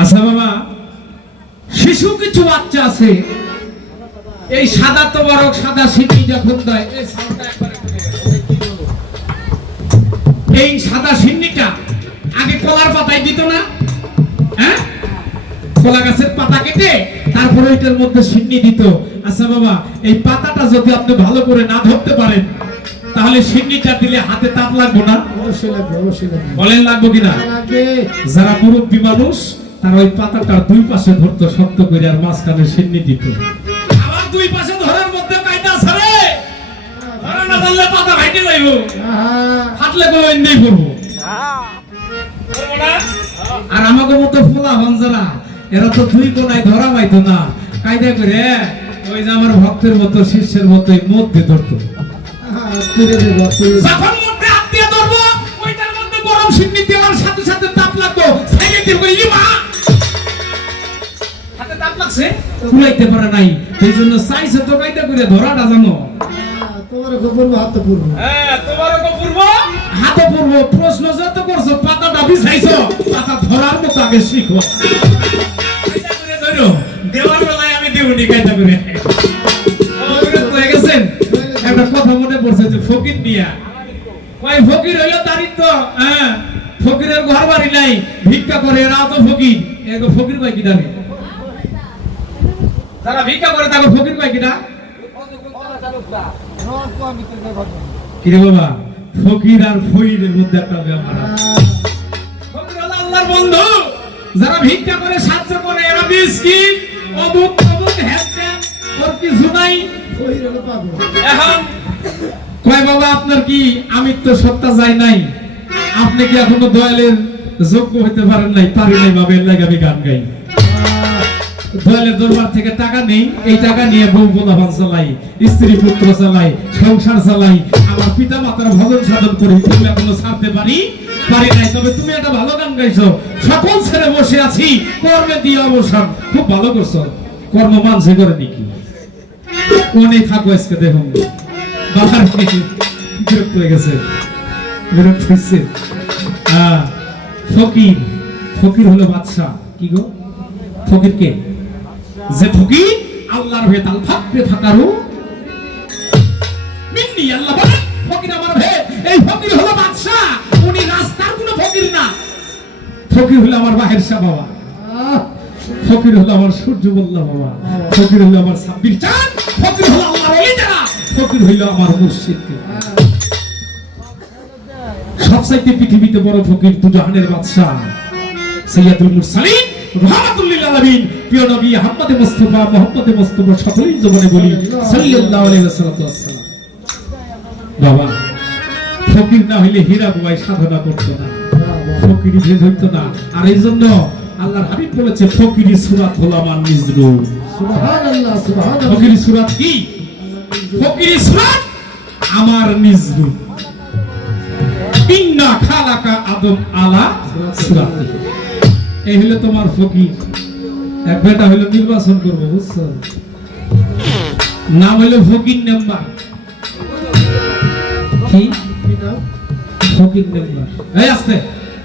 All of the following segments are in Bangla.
আচ্ছা বাবা, শিশু কিছু বাচ্চা আছে এই সাদা তোবারক সাদা সিন্নি যখন দেয় এই সাদা সিন্নিটা আগে কলার পাতায় দিত না? হ্যাঁ, কলা গাছের পাতা কেটে তারপরে এটার মধ্যে সিন্নি দিত। আচ্ছা বাবা, এই পাতাটা যদি আপনি ভালো করে না ধরতে পারেন তাহলে সিন্নিটা দিলে হাতে তাপ লাগবে না? অবশ্যই লাগবে, অবশ্যই লাগবে। বলেন লাগবে কিনা? লাগবে। যারা মুরব্বী মানুষ তারা ওই পাতাটার দুই পাশে ধরতো শক্ত করে আর মাঝখানে সিন্নি দিত। আবার দুই পাশে ধরার মধ্যে কায়দা আছে রে, ধরা না ধরলে পাতা ভাইটে যাইব, ফাটলে কোনো এন্দেই করবো। আর আমাকে মতো ফোলা হঞ্জারা এরা তো দুই কোনায় ধরা পাইতো না, কায়দা করে ওই যে আমার ভক্তের মতো শিষ্যের মতোই মধ্যে ধরতো। যখন মধ্যে হাত দিয়ে ধরবো ওইটার মধ্যে গরম সিন্নি দেওয়ার সাথে সাথে তাপ লাগতো, সাইকেল দিয়ে কই ইমা হাতে তাপ লাগছে, কুলাইতে পারে নাই, এই জন্য চাইছে তো কায়দা করে ধরাটা জানো। তোমার গোপন হাত তো পূর্ব। হ্যাঁ, তোমার গোপন হাত পূর্ব। প্রশ্ন যত করছো পাতাটা বিছাইছো, পাতা ধরার মতো আগে শিখো। কায়দা করে ধরো, দেওয়ার বেলায় আমি দেবনি কায়দা করে। বিরক্ত হয়ে গেছেন? একটা কথা মনে পড়ছে যে ফকির নিয়া ওই ফকির হইলো দারিদ্র। হ্যাঁ, ফকিরের ঘর বাড়ি নাই, ভিক্ষা করে, এরা তো ফকির। এগো ফকির ভাই কিনা রে, যারা ভিক্ষা করে তাকে ফকির ভাই কিনা? কিরে বাবা, ফকির আর ফকিরের মধ্যে একটা ব্যাপার আছে। ফকির হলো আল্লাহর বন্ধু, যারা ভিক্ষা করে সাহায্য করে এরা মিসকিন, অমুক অমুক হ্যাঁ ওর কিছু নাই। এখন কয় বাবা আপনার কি আমিত্ব সত্তা যায় নাই, আপনি কি এখনো দয়ালের যোগ্য হইতে পারেন নাই? পারি নাই বাবা, এর লাগে আমি গান গাই। দয়ালের দরবার থেকে টাকা নেই, এই টাকা নিয়ে বউ পোলাপান চালাই, স্ত্রী পুত্র চালাই, সংসার চালাই, আমার পিতা মাতার ভজন সাধন করি, তুমি এখনো ছাড়তে পারি নাই। তবে তুমি একটা ভালো গান গাইছো, সকল ছেড়ে বসে আছি কর্মে দিয়ে অবসান। খুব ভালো করছো, কর্ম মানছে করে নাকি কোনে থাকো আজকে দেখুন বাবার বিরক্ত হয়ে গেছে, বিরক্ত হয়েছে। ফকির, ফকির হলো বাদশা। কি গো ফকির কে? যে ফকির আল্লাহর ভয়ে তাল ফাকরে ফাকারু মিন্নি, আল্লাহ বলেন ফকির আমার ভয়ে। এই ফকির হলো বাদশা, উনি রাস্তার কোনো ফকির না। ফকির হলো আমার বাহির শাহ বাবা, ফকির হলো আমার সূর্য মোল্লা বাবা, ফকির হলো আমার সাব্বির চাঁদ, ফকির হলো আল্লাহর ওলি যারা, ফকির হলো আমার মুর্শিদ। সবচাইতে পৃথিবীতে বড় ফকির তো জাহানের বাদশা সৈয়দুল মুরসালিন রাহমাতুল লিল আলামিন, প্রিয় নবী আহমদ মুস্তাফা মুহাম্মদ মুস্তাফা সকলেই জীবনে বলি সাল্লাল্লাহু আলাইহি ওয়াসাল্লাম। বাবা, ফকির না হইলে হীরা বুয়াই সাধনা করতো না, ফকিরি ভেদ হইতো না। আর এই জন্য আল্লাহর হাবিব বলেছে ফকিরি সূরাত হলো আমার নিজরু। সুবহানাল্লাহ, সুবহানাল্লাহ। ফকিরি সূরাত কি? ফকিরি সূরাত আমার নিজরু। ইন্না খালাকা আদম আলা সূরাতি। এই হলো তোমার ফকির। এক বেটা হলো নির্বাচন করবো, বুঝছো? নাম হলো ফকির মেম্বার। কি ফকির মেম্বার? এই আসতে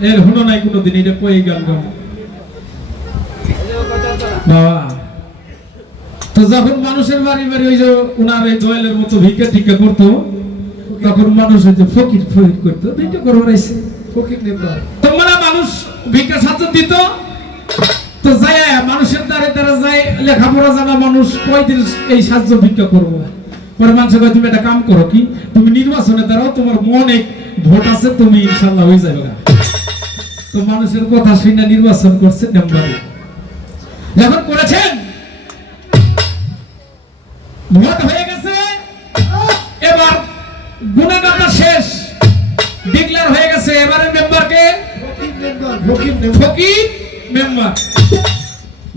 এর হলো নাই কোনোদিন, এটা কই গান গাও বাবা। তো যখন মানুষের বাড়ি বাড়ি ওই যে উনার এই জয়েলের মতো ভিক্ষা টিক্ষা করতো, তখন মানুষ হয়তো ফকির ফকির করতো, ভিক্ষা করবো রাইছে ফকির মেম্বার। তোমরা মানুষ ভিক্ষা সাহায্য দিত, তো যায় মানুষের দ্বারে দ্বারা যায়, লেখাপড়া জানা মানুষ কয়দিন এই সাহায্য ভিক্ষা করবো। পরে মানুষ কয় তুমি একটা কাম করো, কি তুমি নির্বাচনে দাঁড়াও, তোমার মনে ভোট আছে, তুমি ইনশাল্লাহ হয়ে যাবে। তো মানুষের কথা শুনে নির্বাচন করছে মেম্বারে। যখন করেছেন ভোট হয়ে গেছে, এবার গুণাগাতা শেষ, ডিক্লেয়ার হয়ে গেছে। এবারে মেম্বারকে ফকির মেম্বার।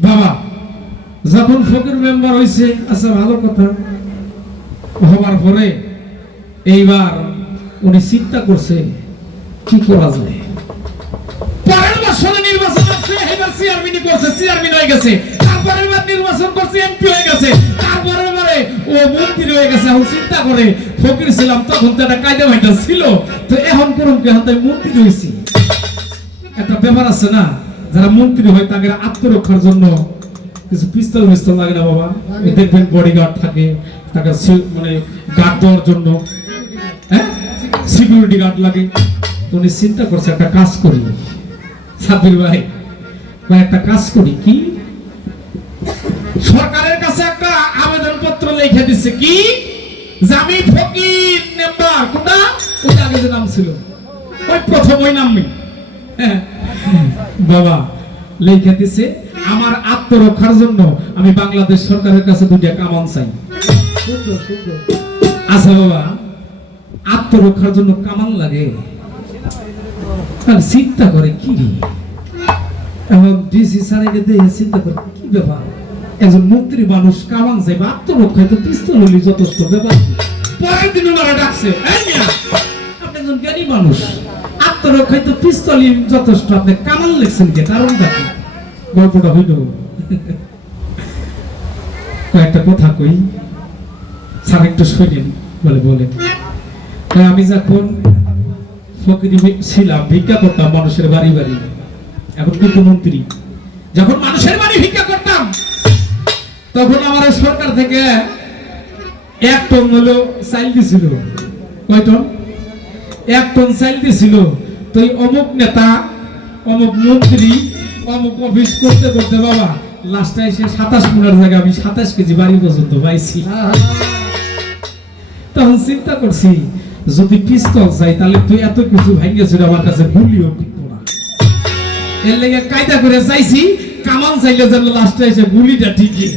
বাবা যখন ফকির মেম্বার হইছে, আচ্ছা ভালো কথা, হবার পরে এইবার উনি চিন্তা করছে কি করা যায়। পরের বছরে নির্বাচন আসছে, এবার চেয়ারম্যানই করছে, চেয়ারম্যান হয়ে গেছে। তারপরের বার নির্বাচন করছে, এমপি হয়ে গেছে। তারপরের বারে ও মন্ত্রী হয়ে গেছে। এখন চিন্তা করে ফকির ছিলাম তখন তো একটা কায়দা ভাইটা ছিল, তো এখন করুন কি, এখন তো মন্ত্রী হয়েছি। একটা ব্যাপার আছে না, যারা মন্ত্রী হয় তাদের আত্মরক্ষার জন্য কিছু পিস্তল মিস্তল লাগে না বাবা? এই দেখবেন বডিগার্ড থাকে, তাকে মানে গার্ড দেওয়ার জন্য, হ্যাঁ, সিকিউরিটি গার্ড লাগে। তো উনি চিন্তা করছে একটা কাজ করি, সাব্বির ভাই একটা কাজ করি, কি সরকারের কাছে একটা আবেদন পত্র লিখে দিচ্ছে, কি যে আমি ফকির মেম্বার, কোনটা ওই আগে যে নাম ছিল ওই প্রথম ওই নাম নেই, হ্যাঁ বাবা লিখে দিছে আমার আত্মরক্ষার জন্য আমি বাংলাদেশ সরকারের কাছে দুইটা কামান চাই। সুন্দর সুন্দর। আচ্ছা বাবা, আত্মরক্ষার জন্য কামান লাগে, আর চিন্তা করে কি রে, এখন ডিসি স্যারকে দেখে চিন্তা করে কি ব্যাপার, একজন মন্ত্রী মানুষ কামান চাইবে, আত্মরক্ষায় তো পিস্তল হলি যথেষ্ট ব্যাপার। পরের দিন ওনারা ডাকছে, এই মিয়া আপনি একজন জ্ঞানী মানুষ, আত্মরক্ষায় তো পিস্তলই যথেষ্ট, আপনি কামান লিখছেন কে, কারণটা কি? গল্পটা হইল কয়েকটা কথা কই, স্যার একটু শোনেন। বলে আমি যখন ফকিরি ছিলাম, ভিক্ষা করতাম মানুষের বাড়ি বাড়ি, এখন কিন্তু মন্ত্রী, যখন মানুষের বাড়ি ভিক্ষা করতাম তখন আমার সরকার থেকে 1 টন হলো চাইল দিছিল। কয় টন? 1 টন চাইল দিছিল। তো অমুক নেতা, অমুক মন্ত্রী, অমুক অফিস করতে করতে বাবা লাস্টে এসে 27 মনের জায়গায় আমি 27 কেজি বাড়ি পর্যন্ত পাইছি। তখন চিন্তা করছি যদি পিস্তল চাই তাহলে তুই এত কিছু ভাঙিয়েছিল, আমার কাছে গুলিও টিকতো না, এর লেগে কায়দা করে চাইছি কামান চাইলে যেন লাস্টে এসে গুলিটা ঠিকই।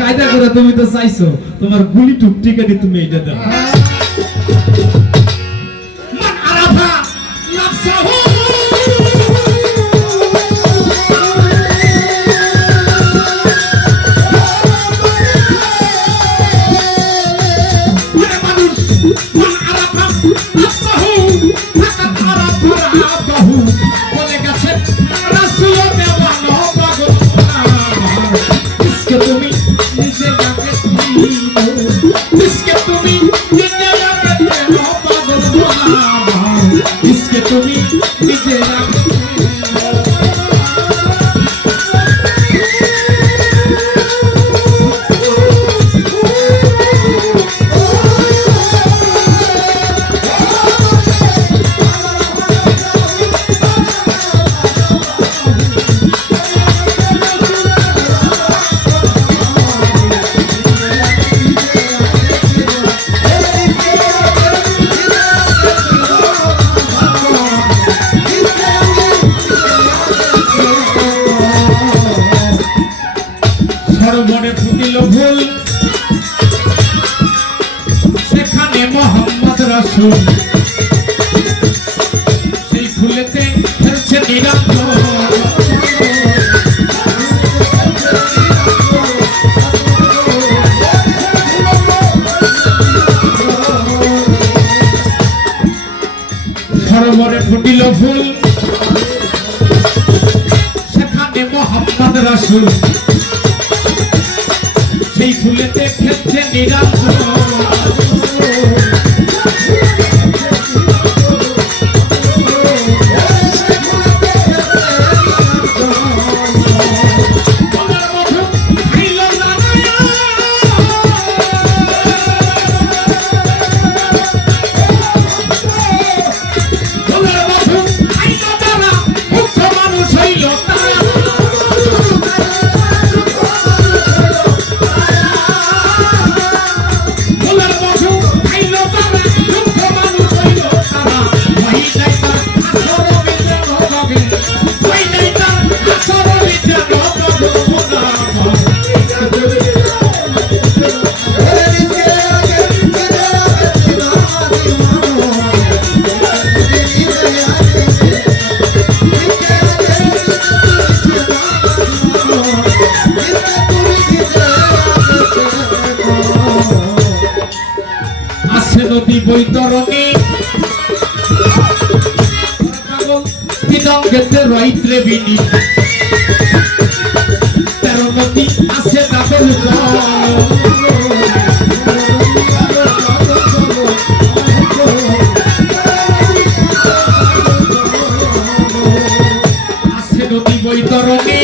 কায়দা করে তুমি তো চাইছো তোমার গুলি টুক টিকানি তুমি এইটা দাও। মান আরাফা নাফসাহু তুমি নিজে সরোবরে ফুটিল ফুল, সেখানে মোহাম্মদ রাসূল, সেই ফুলেতে খেলছে নিরঞ্জন। সরোবরে ফুটিল ফুল, সেখানে মোহাম্মদ রাসূল, সেই ফুলেতে খেলছে নিরঞ্জন। নদী বৈতরণী বিদঙ্গেতে রইত্রে বিনি, 13 নদী আছে তাদের ধরণী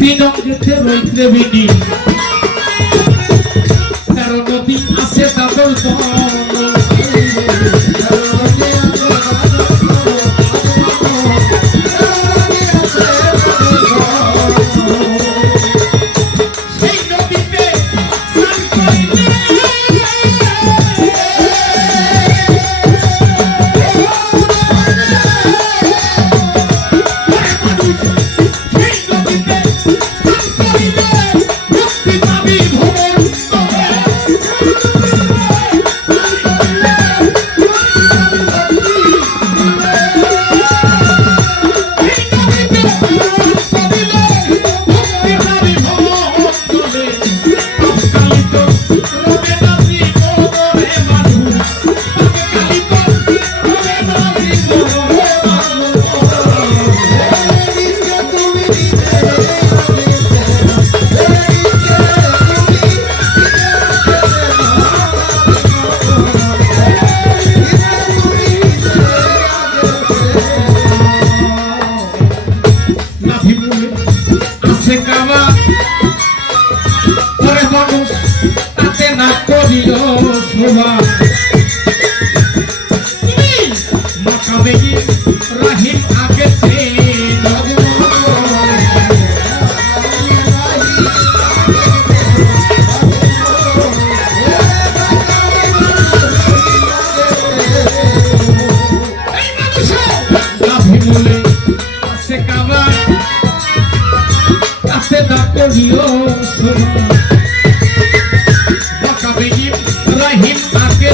তিন অঙ্গেতে রইতে বিনি তেরো নদী আছে তাদের সেই নদীতে স্নান করিতে আছে কাবা পরে মানুষ তাতে না করিল শোভা মাকাবে রাহিম আগে আছে কাবা তাতে না করিও শোভা মাকাবে রাহিম আগে